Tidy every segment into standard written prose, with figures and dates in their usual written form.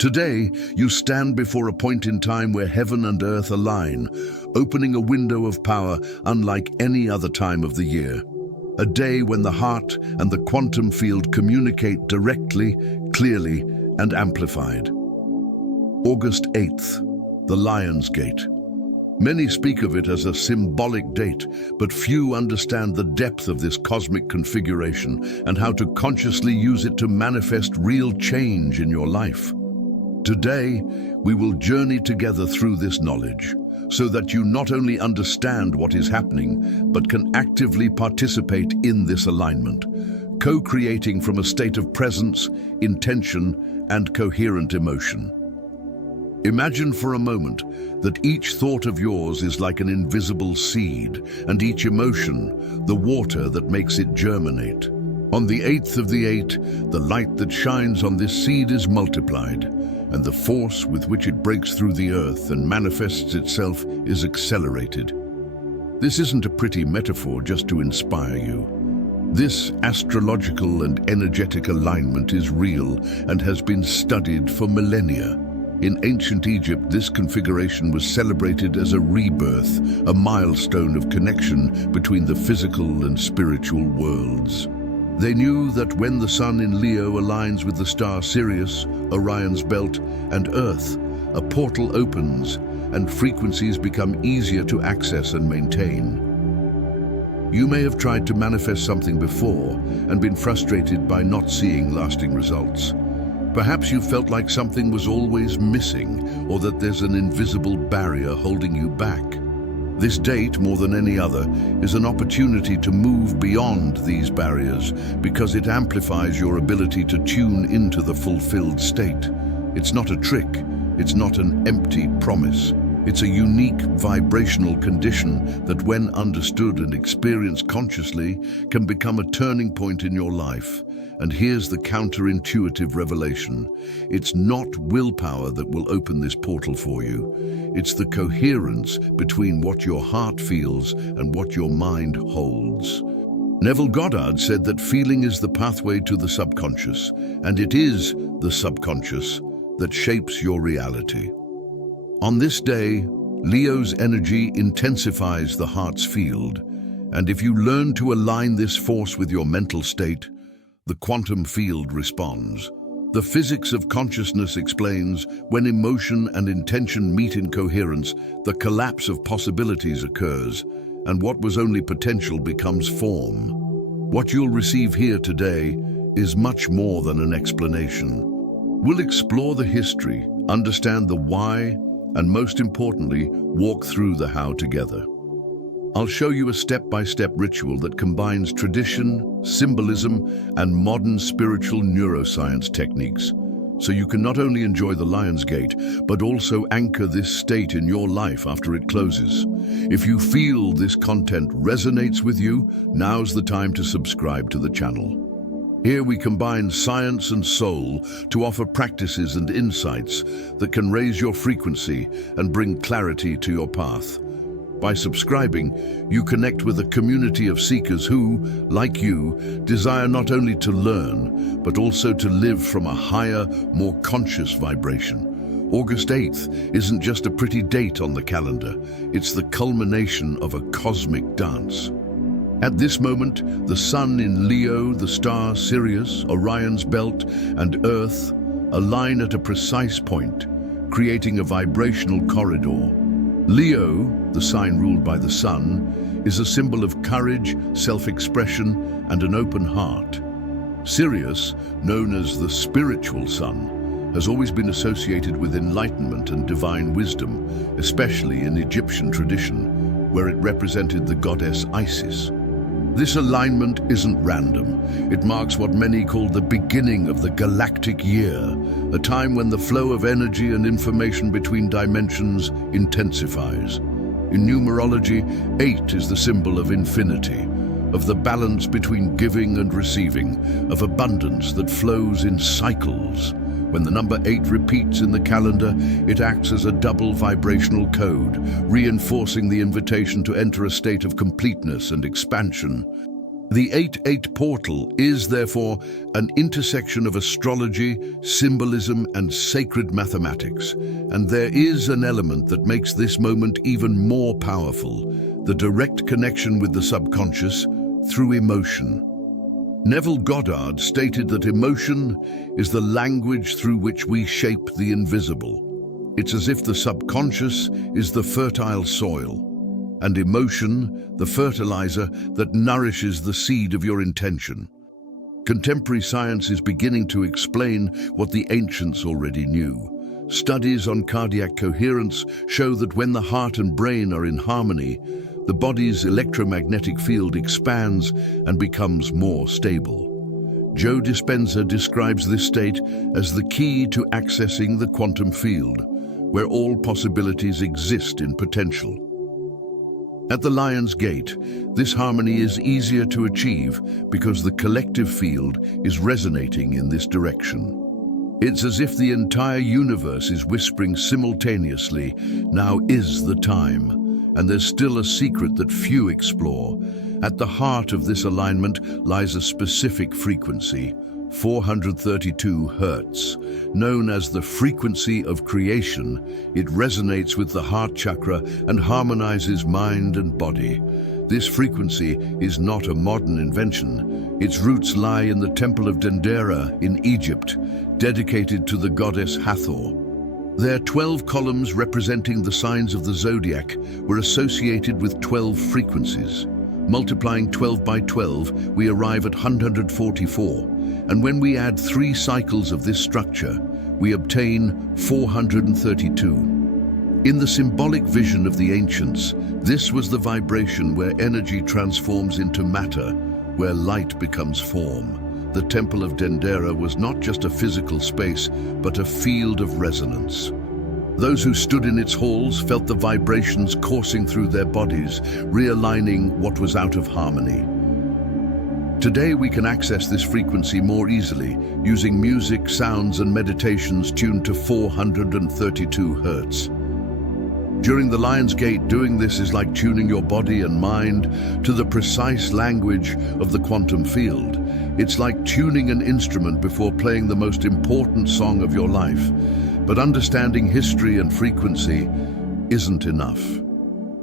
Today, you stand before a point in time where heaven and earth align, opening a window of power unlike any other time of the year. A day when the heart and the quantum field communicate directly, clearly, and amplified. August 8th, the Lion's Gate. Many speak of it as a symbolic date, but few understand the depth of this cosmic configuration and how to consciously use it to manifest real change in your life. Today, we will journey together through this knowledge, so that you not only understand what is happening, but can actively participate in this alignment, co-creating from a state of presence, intention, and coherent emotion. Imagine for a moment that each thought of yours is like an invisible seed, and each emotion, the water that makes it germinate. On the 8th of the 8, the light that shines on this seed is multiplied, and the force with which it breaks through the earth and manifests itself is accelerated. This isn't a pretty metaphor just to inspire you. This astrological and energetic alignment is real and has been studied for millennia. In ancient Egypt, this configuration was celebrated as a rebirth, a milestone of connection between the physical and spiritual worlds. They knew that when the sun in Leo aligns with the star Sirius, Orion's belt, and Earth, a portal opens and frequencies become easier to access and maintain. You may have tried to manifest something before and been frustrated by not seeing lasting results. Perhaps you felt like something was always missing, or that there's an invisible barrier holding you back. This date, more than any other, is an opportunity to move beyond these barriers because it amplifies your ability to tune into the fulfilled state. It's not a trick, it's not an empty promise. It's a unique vibrational condition that, when understood and experienced consciously, can become a turning point in your life. And here's the counterintuitive revelation. It's not willpower that will open this portal for you. It's the coherence between what your heart feels and what your mind holds. Neville Goddard said that feeling is the pathway to the subconscious, and it is the subconscious that shapes your reality. On this day, Leo's energy intensifies the heart's field, and if you learn to align this force with your mental state, the quantum field responds. The physics of consciousness explains when emotion and intention meet in coherence, the collapse of possibilities occurs, and what was only potential becomes form. What you'll receive here today is much more than an explanation. We'll explore the history, understand the why, and most importantly, walk through the how together. I'll show you a step-by-step ritual that combines tradition, symbolism, and modern spiritual neuroscience techniques, so you can not only enjoy the Lion's Gate, but also anchor this state in your life after it closes. If you feel this content resonates with you, now's the time to subscribe to the channel. Here we combine science and soul to offer practices and insights that can raise your frequency and bring clarity to your path. By subscribing, you connect with a community of seekers who, like you, desire not only to learn, but also to live from a higher, more conscious vibration. August 8th isn't just a pretty date on the calendar, it's the culmination of a cosmic dance. At this moment, the sun in Leo, the star Sirius, Orion's belt, and Earth align at a precise point, creating a vibrational corridor. Leo, the sign ruled by the sun, is a symbol of courage, self-expression, and an open heart. Sirius, known as the spiritual sun, has always been associated with enlightenment and divine wisdom, especially in Egyptian tradition, where it represented the goddess Isis. This alignment isn't random. It marks what many call the beginning of the galactic year, a time when the flow of energy and information between dimensions intensifies. In numerology, 8 is the symbol of infinity, of the balance between giving and receiving, of abundance that flows in cycles. When the number 8 repeats in the calendar, it acts as a double vibrational code, reinforcing the invitation to enter a state of completeness and expansion. The 8-8 portal is, therefore, an intersection of astrology, symbolism, and sacred mathematics. And there is an element that makes this moment even more powerful: the direct connection with the subconscious through emotion. Neville Goddard stated that emotion is the language through which we shape the invisible. It's as if the subconscious is the fertile soil, and emotion, the fertilizer that nourishes the seed of your intention. Contemporary science is beginning to explain what the ancients already knew. Studies on cardiac coherence show that when the heart and brain are in harmony, the body's electromagnetic field expands and becomes more stable. Joe Dispenza describes this state as the key to accessing the quantum field, where all possibilities exist in potential. At the Lion's Gate, this harmony is easier to achieve because the collective field is resonating in this direction. It's as if the entire universe is whispering simultaneously, "Now is the time." And there's still a secret that few explore. At the heart of this alignment lies a specific frequency, 432 Hertz. Known as the frequency of creation, it resonates with the heart chakra and harmonizes mind and body. This frequency is not a modern invention. Its roots lie in the Temple of Dendera in Egypt, dedicated to the goddess Hathor. Their 12 columns representing the signs of the zodiac were associated with 12 frequencies. Multiplying 12 by 12, we arrive at 144. And when we add 3 cycles of this structure, we obtain 432. In the symbolic vision of the ancients, this was the vibration where energy transforms into matter, where light becomes form. The Temple of Dendera was not just a physical space, but a field of resonance. Those who stood in its halls felt the vibrations coursing through their bodies, realigning what was out of harmony. Today we can access this frequency more easily, using music, sounds, and meditations tuned to 432 Hertz. During the Lion's Gate, doing this is like tuning your body and mind to the precise language of the quantum field. It's like tuning an instrument before playing the most important song of your life. But understanding history and frequency isn't enough.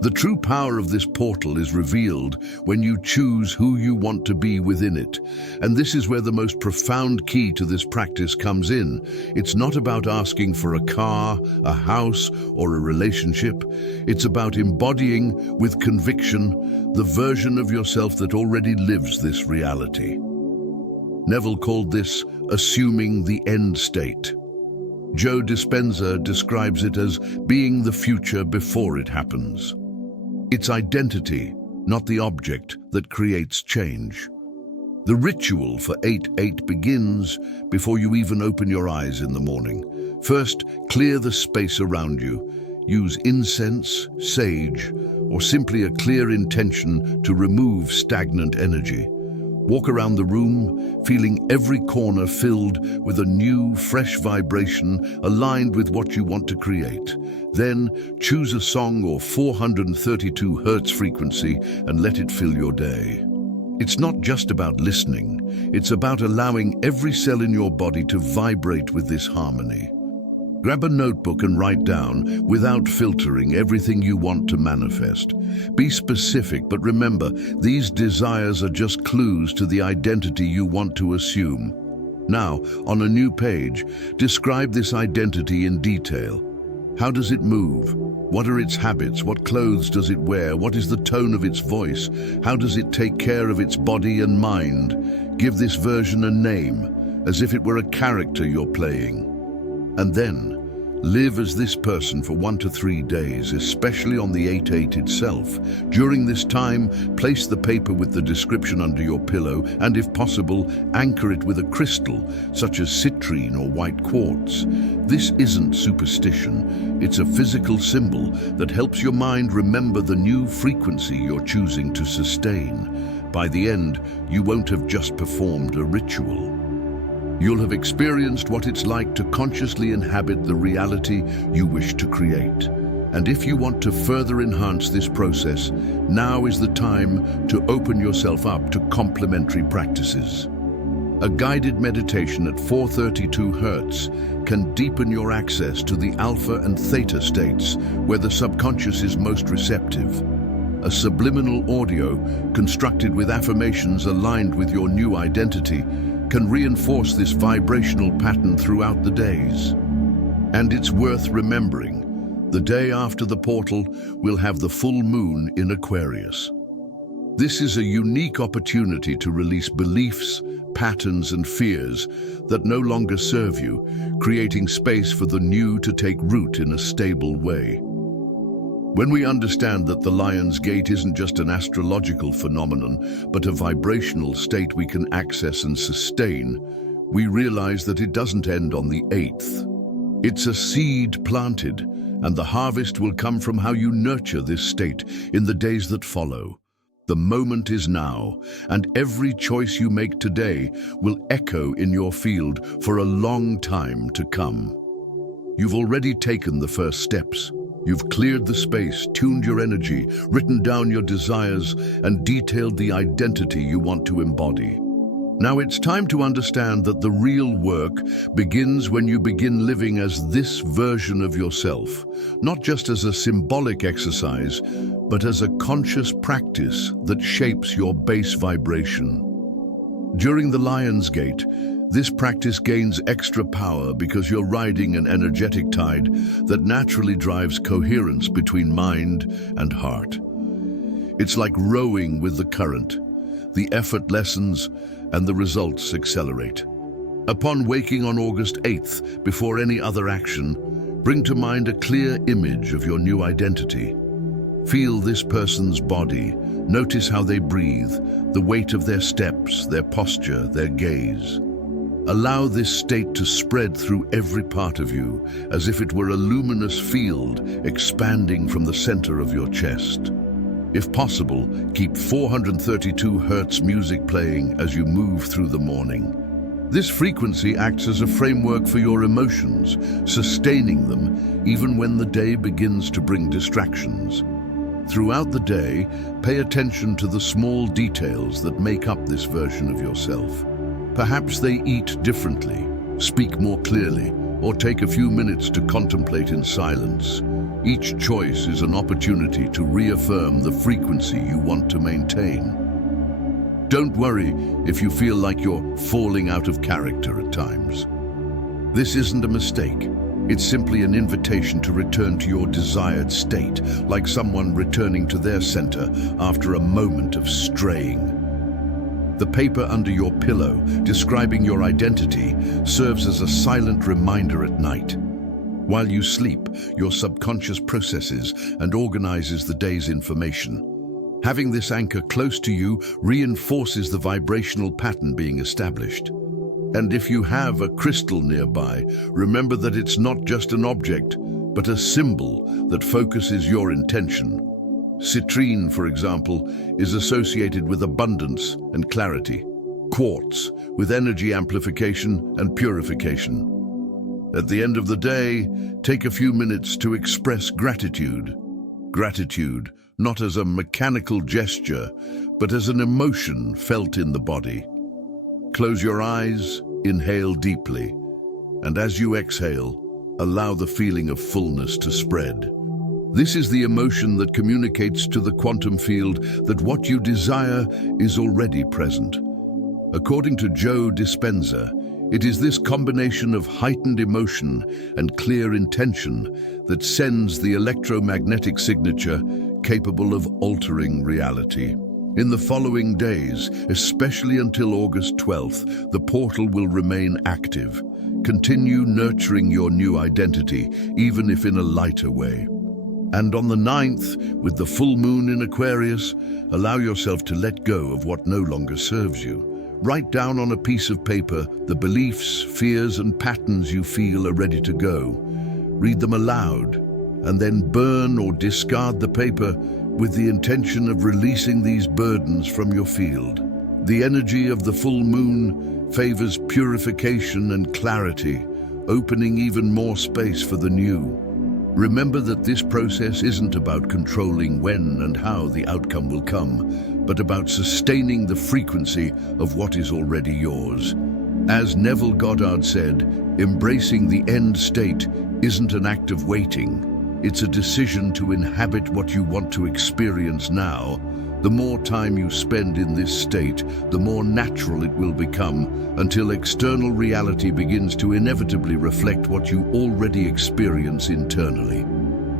The true power of this portal is revealed when you choose who you want to be within it. And this is where the most profound key to this practice comes in. It's not about asking for a car, a house, or a relationship. It's about embodying with conviction the version of yourself that already lives this reality. Neville called this assuming the end state. Joe Dispenza describes it as being the future before it happens. It's identity, not the object, that creates change. The ritual for 8-8 begins before you even open your eyes in the morning. First, clear the space around you. Use incense, sage, or simply a clear intention to remove stagnant energy. Walk around the room, feeling every corner filled with a new, fresh vibration aligned with what you want to create. Then, choose a song or 432 Hertz frequency and let it fill your day. It's not just about listening, it's about allowing every cell in your body to vibrate with this harmony. Grab a notebook and write down, without filtering, everything you want to manifest. Be specific, but remember, these desires are just clues to the identity you want to assume. Now, on a new page, describe this identity in detail. How does it move? What are its habits? What clothes does it wear? What is the tone of its voice? How does it take care of its body and mind? Give this version a name, as if it were a character you're playing. And then, live as this person for 1 to 3 days, especially on the 8-8 itself. During this time, place the paper with the description under your pillow and, if possible, anchor it with a crystal, such as citrine or white quartz. This isn't superstition. It's a physical symbol that helps your mind remember the new frequency you're choosing to sustain. By the end, you won't have just performed a ritual. You'll have experienced what it's like to consciously inhabit the reality you wish to create. And if you want to further enhance this process, now is the time to open yourself up to complementary practices. A guided meditation at 432 Hz can deepen your access to the alpha and theta states where the subconscious is most receptive. A subliminal audio, constructed with affirmations aligned with your new identity, can reinforce this vibrational pattern throughout the days. And it's worth remembering, the day after the portal will have the full moon in Aquarius. This is a unique opportunity to release beliefs, patterns and fears that no longer serve you, creating space for the new to take root in a stable way. When we understand that the Lion's Gate isn't just an astrological phenomenon, but a vibrational state we can access and sustain, we realize that it doesn't end on the 8th. It's a seed planted, and the harvest will come from how you nurture this state in the days that follow. The moment is now, and every choice you make today will echo in your field for a long time to come. You've already taken the first steps. You've cleared the space, tuned your energy, written down your desires, and detailed the identity you want to embody. Now it's time to understand that the real work begins when you begin living as this version of yourself, not just as a symbolic exercise, but as a conscious practice that shapes your base vibration. During the Lion's Gate, this practice gains extra power because you're riding an energetic tide that naturally drives coherence between mind and heart. It's like rowing with the current. The effort lessens and the results accelerate. Upon waking on August 8th, before any other action, bring to mind a clear image of your new identity. Feel this person's body. Notice how they breathe, the weight of their steps, their posture, their gaze. Allow this state to spread through every part of you, as if it were a luminous field expanding from the center of your chest. If possible, keep 432 Hz music playing as you move through the morning. This frequency acts as a framework for your emotions, sustaining them even when the day begins to bring distractions. Throughout the day, pay attention to the small details that make up this version of yourself. Perhaps they eat differently, speak more clearly, or take a few minutes to contemplate in silence. Each choice is an opportunity to reaffirm the frequency you want to maintain. Don't worry if you feel like you're falling out of character at times. This isn't a mistake. It's simply an invitation to return to your desired state, like someone returning to their center after a moment of straying. The paper under your pillow, describing your identity, serves as a silent reminder at night. While you sleep, your subconscious processes and organizes the day's information. Having this anchor close to you reinforces the vibrational pattern being established. And if you have a crystal nearby, remember that it's not just an object, but a symbol that focuses your intention. Citrine, for example, is associated with abundance and clarity. Quartz, with energy amplification and purification. At the end of the day, take a few minutes to express gratitude. Gratitude, not as a mechanical gesture, but as an emotion felt in the body. Close your eyes, inhale deeply, and as you exhale, allow the feeling of fullness to spread. This is the emotion that communicates to the quantum field that what you desire is already present. According to Joe Dispenza, it is this combination of heightened emotion and clear intention that sends the electromagnetic signature capable of altering reality. In the following days, especially until August 12th, the portal will remain active. Continue nurturing your new identity, even if in a lighter way. And on the 9th, with the full moon in Aquarius, allow yourself to let go of what no longer serves you. Write down on a piece of paper the beliefs, fears, and patterns you feel are ready to go. Read them aloud, and then burn or discard the paper with the intention of releasing these burdens from your field. The energy of the full moon favors purification and clarity, opening even more space for the new. Remember that this process isn't about controlling when and how the outcome will come, but about sustaining the frequency of what is already yours. As Neville Goddard said, embracing the end state isn't an act of waiting. It's a decision to inhabit what you want to experience now. The more time you spend in this state, the more natural it will become, until external reality begins to inevitably reflect what you already experience internally.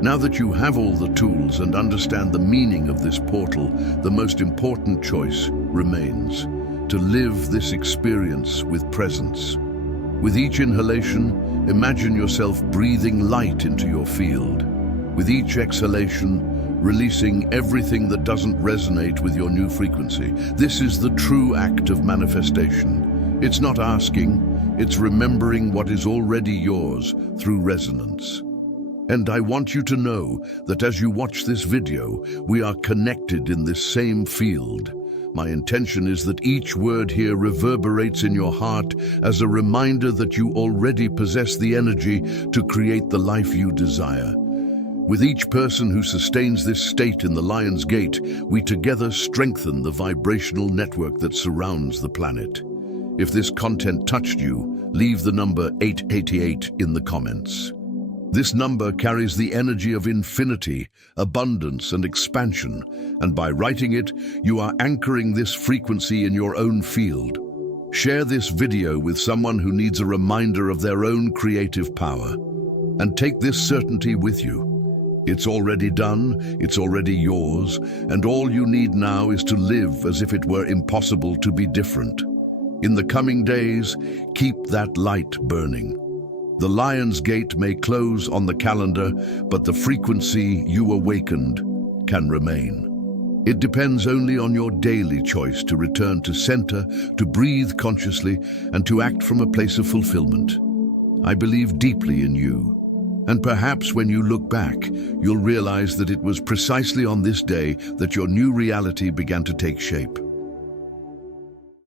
Now that you have all the tools and understand the meaning of this portal, the most important choice remains: to live this experience with presence. With each inhalation, imagine yourself breathing light into your field. With each exhalation, releasing everything that doesn't resonate with your new frequency. This is the true act of manifestation. It's not asking, it's remembering what is already yours through resonance. And I want you to know that as you watch this video, we are connected in this same field. My intention is that each word here reverberates in your heart as a reminder that you already possess the energy to create the life you desire. With each person who sustains this state in the Lion's Gate, we together strengthen the vibrational network that surrounds the planet. If this content touched you, leave the number 888 in the comments. This number carries the energy of infinity, abundance, and expansion, and by writing it, you are anchoring this frequency in your own field. Share this video with someone who needs a reminder of their own creative power, and take this certainty with you. It's already done, it's already yours, and all you need now is to live as if it were impossible to be different. In the coming days, keep that light burning. The Lion's Gate may close on the calendar, but the frequency you awakened can remain. It depends only on your daily choice to return to center, to breathe consciously, and to act from a place of fulfillment. I believe deeply in you. And perhaps when you look back, you'll realize that it was precisely on this day that your new reality began to take shape.